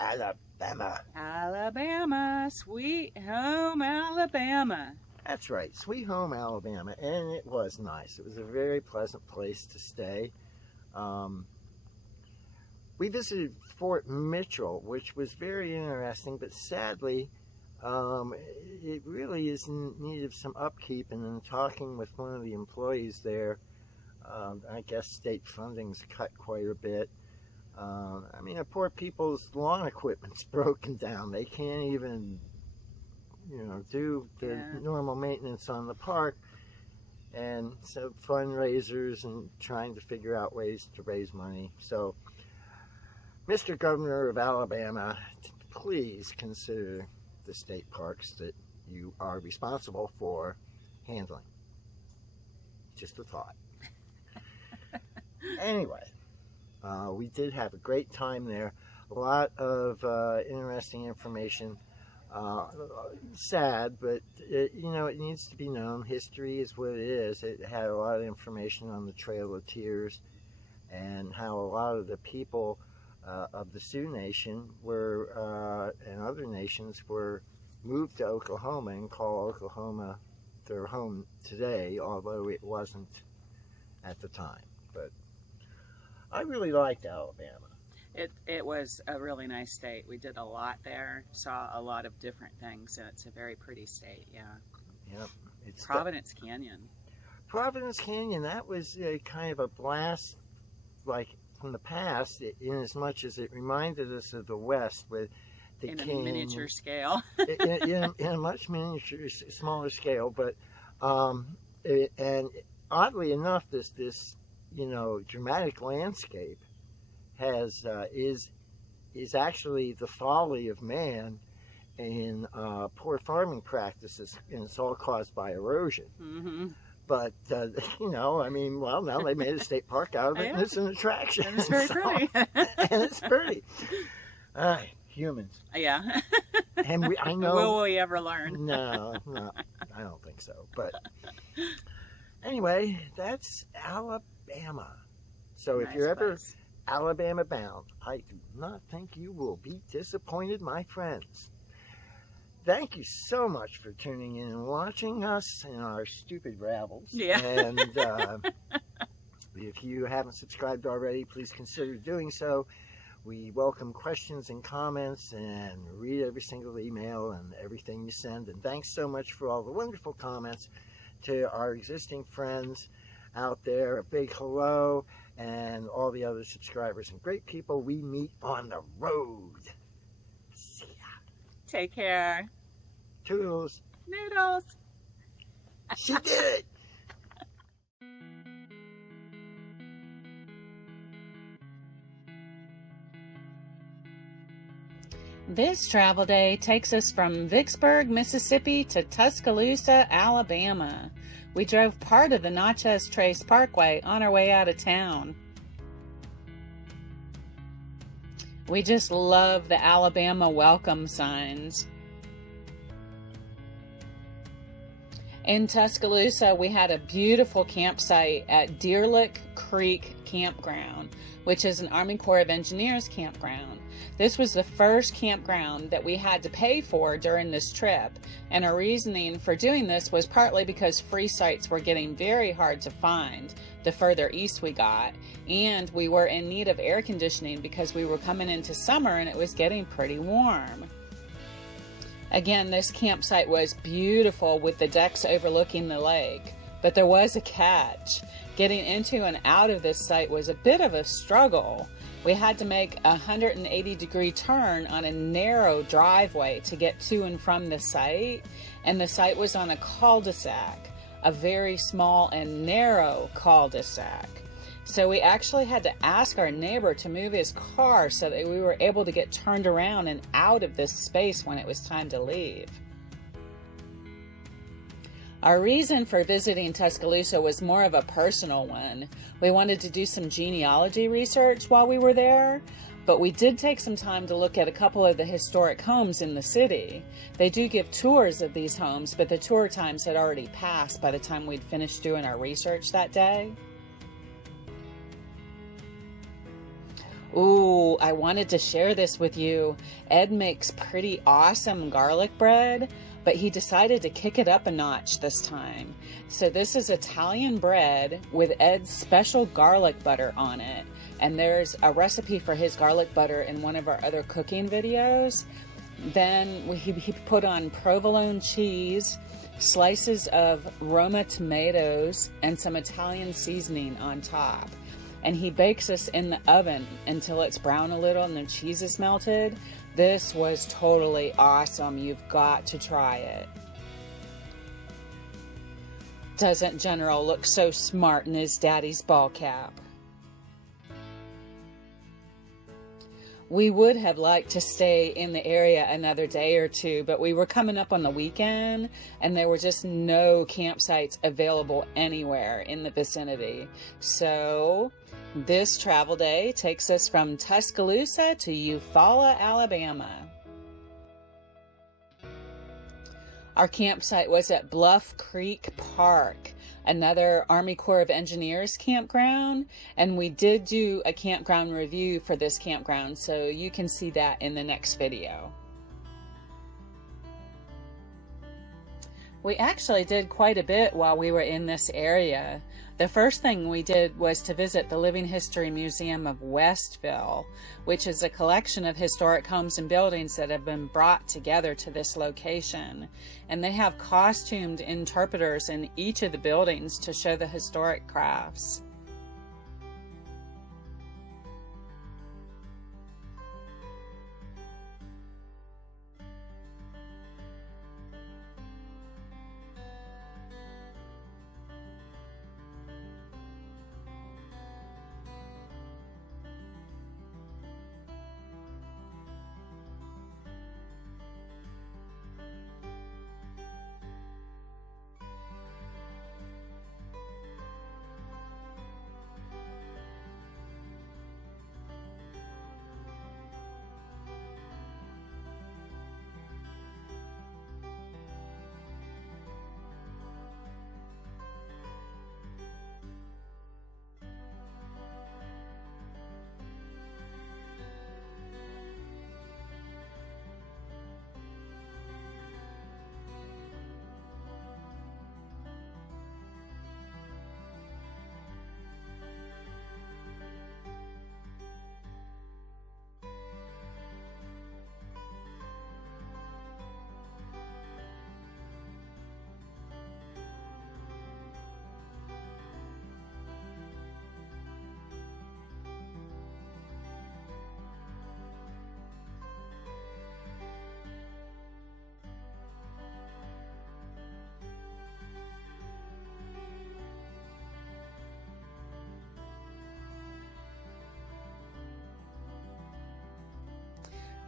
Alabama. Alabama, sweet home Alabama. That's right, sweet home Alabama, and it was nice. It was a very pleasant place to stay. We visited Fort Mitchell, which was very interesting, but sadly, it really is in need of some upkeep. And in talking with one of the employees there, I guess state funding's cut quite a bit. I mean, the poor people's lawn equipment's broken down. They can't even, do the normal maintenance on the park. And so fundraisers and trying to figure out ways to raise money. So, Mr. Governor of Alabama, please consider the state parks that you are responsible for handling. Just a thought. Anyway, we did have a great time there. A lot of interesting information. Sad, but it needs to be known. History is what it is. It had a lot of information on the Trail of Tears and how a lot of the people of the Sioux Nation were, and other nations were moved to Oklahoma and call Oklahoma their home today, although it wasn't at the time. But I really liked Alabama. It was a really nice state. We did a lot there, saw a lot of different things, and it's a very pretty state, yeah. Yep. It's Providence Canyon. Providence Canyon, that was kind of a blast, like, from the past, in as much as it reminded us of the West with the canyon. In a miniature scale. in a much smaller scale, but, and oddly enough, this dramatic landscape is actually the folly of man in poor farming practices, and it's all caused by erosion. Mm-hmm. But now they made a state park out of it, and it's an attraction. And it's very pretty. And it's pretty. Humans. Yeah. And I know. Will we ever learn? No, I don't think so. But anyway, that's Alabama. So if you're ever Alabama bound, I do not think you will be disappointed, my friends. Thank you so much for tuning in and watching us and our stupid rabbles. Yeah. And if you haven't subscribed already, please consider doing so. We welcome questions and comments and read every single email and everything you send. And thanks so much for all the wonderful comments. To our existing friends out there, a big hello, and all the other subscribers and great people we meet on the road. See ya. Take care. Toodles. Noodles. She did it. This travel day takes us from Vicksburg, Mississippi to Tuscaloosa, Alabama. We drove part of the Natchez Trace Parkway on our way out of town. We just love the Alabama welcome signs. In Tuscaloosa, we had a beautiful campsite at Deer Lick Creek Campground, which is an Army Corps of Engineers campground. This was the first campground that we had to pay for during this trip, and our reasoning for doing this was partly because free sites were getting very hard to find the further east we got, and we were in need of air conditioning because we were coming into summer and it was getting pretty warm. Again, this campsite was beautiful with the decks overlooking the lake, but there was a catch. Getting into and out of this site was a bit of a struggle. We had to make a 180-degree turn on a narrow driveway to get to and from the site, and the site was on a cul-de-sac, a very small and narrow cul-de-sac. So we actually had to ask our neighbor to move his car so that we were able to get turned around and out of this space when it was time to leave. Our reason for visiting Tuscaloosa was more of a personal one. We wanted to do some genealogy research while we were there, but we did take some time to look at a couple of the historic homes in the city. They do give tours of these homes, but the tour times had already passed by the time we'd finished doing our research that day. Ooh, I wanted to share this with you. Ed makes pretty awesome garlic bread, but he decided to kick it up a notch this time. So this is Italian bread with Ed's special garlic butter on it. And there's a recipe for his garlic butter in one of our other cooking videos. Then he put on provolone cheese, slices of Roma tomatoes, and some Italian seasoning on top. And he bakes this in the oven until it's brown a little and the cheese is melted. This was totally awesome. You've got to try it. Doesn't General look so smart in his daddy's ball cap? We would have liked to stay in the area another day or two, but we were coming up on the weekend and there were just no campsites available anywhere in the vicinity. So this travel day takes us from Tuscaloosa to Eufaula, Alabama. Our campsite was at Bluff Creek Park, another Army Corps of Engineers campground, and we did do a campground review for this campground, so you can see that in the next video. We actually did quite a bit while we were in this area. The first thing we did was to visit the Living History Museum of Westville, which is a collection of historic homes and buildings that have been brought together to this location. And they have costumed interpreters in each of the buildings to show the historic crafts.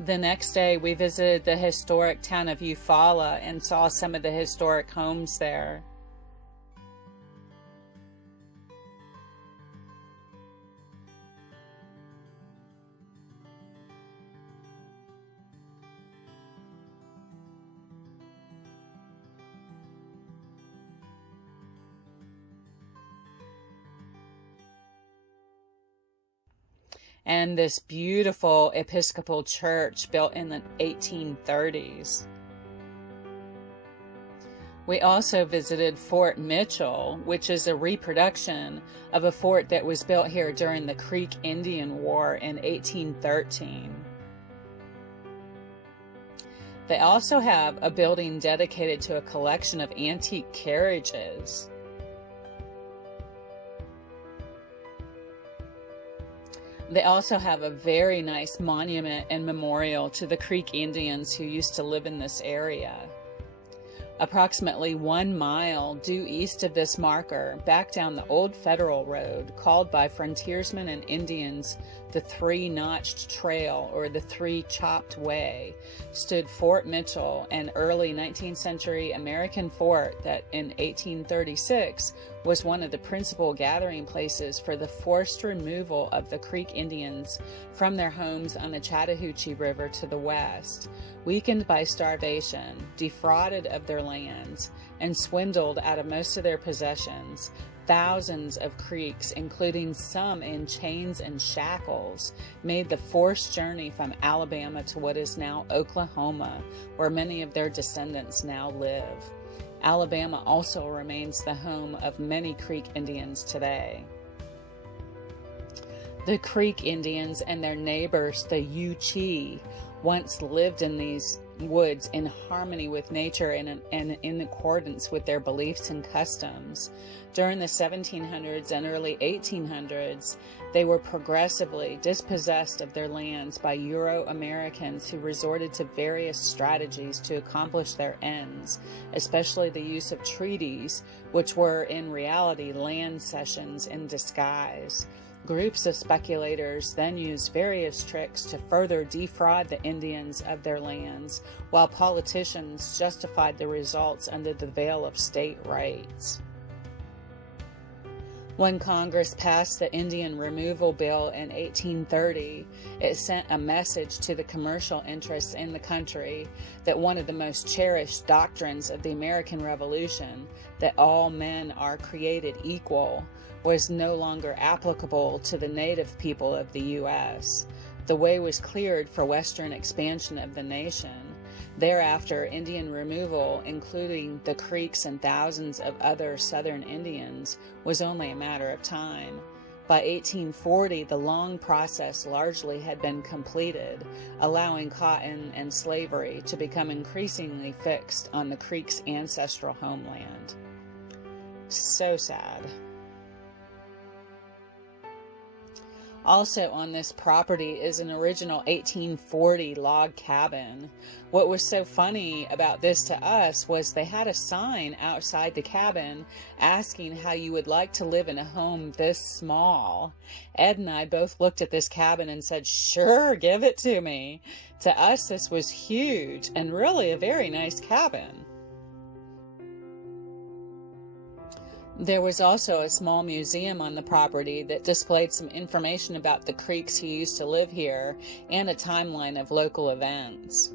The next day, we visited the historic town of Eufaula and saw some of the historic homes there. And this beautiful Episcopal church built in the 1830s. We also visited Fort Mitchell, which is a reproduction of a fort that was built here during the Creek Indian War in 1813. They also have a building dedicated to a collection of antique carriages. They also have a very nice monument and memorial to the Creek Indians who used to live in this area. Approximately 1 mile due east of this marker, back down the old federal road, called by frontiersmen and Indians the Three-Notched Trail or the Three-Chopped Way, stood Fort Mitchell, an early 19th century American fort that in 1836 was one of the principal gathering places for the forced removal of the Creek Indians from their homes on the Chattahoochee River to the west, weakened by starvation, defrauded of their lands, and swindled out of most of their possessions thousands of Creeks, including some in chains and shackles, made the forced journey from Alabama to what is now Oklahoma, where many of their descendants now live. Alabama also remains the home of many Creek Indians today. The Creek Indians and their neighbors, the Yuchi, once lived in these woods in harmony with nature and in accordance with their beliefs and customs. During the 1700s and early 1800s, they were progressively dispossessed of their lands by Euro-Americans who resorted to various strategies to accomplish their ends, especially the use of treaties, which were in reality land cessions in disguise. Groups of speculators then used various tricks to further defraud the Indians of their lands, while politicians justified the results under the veil of state rights. When Congress passed the Indian Removal Bill in 1830, it sent a message to the commercial interests in the country that one of the most cherished doctrines of the American Revolution, that all men are created equal, was no longer applicable to the native people of the U.S. The way was cleared for Western expansion of the nation. Thereafter, Indian removal, including the Creeks and thousands of other Southern Indians, was only a matter of time. By 1840, the long process largely had been completed, allowing cotton and slavery to become increasingly fixed on the Creeks' ancestral homeland. So sad. Also on this property is an original 1840 log cabin. What was so funny about this to us was they had a sign outside the cabin asking how you would like to live in a home this small. Ed and I both looked at this cabin and said, "Sure, give it to me." To us, this was huge and really a very nice cabin. There was also a small museum on the property that displayed some information about the Creeks who used to live here and a timeline of local events.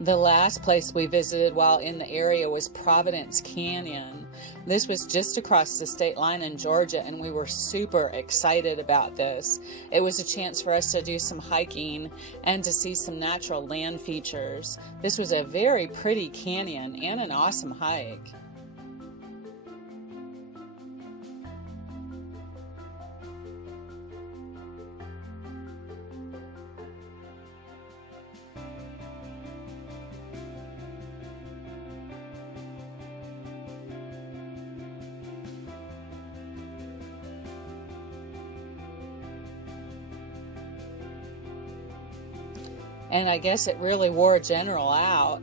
The last place we visited while in the area was Providence Canyon. This was just across the state line in Georgia, and we were super excited about this. It was a chance for us to do some hiking and to see some natural land features. This was a very pretty canyon and an awesome hike. And I guess it really wore General out.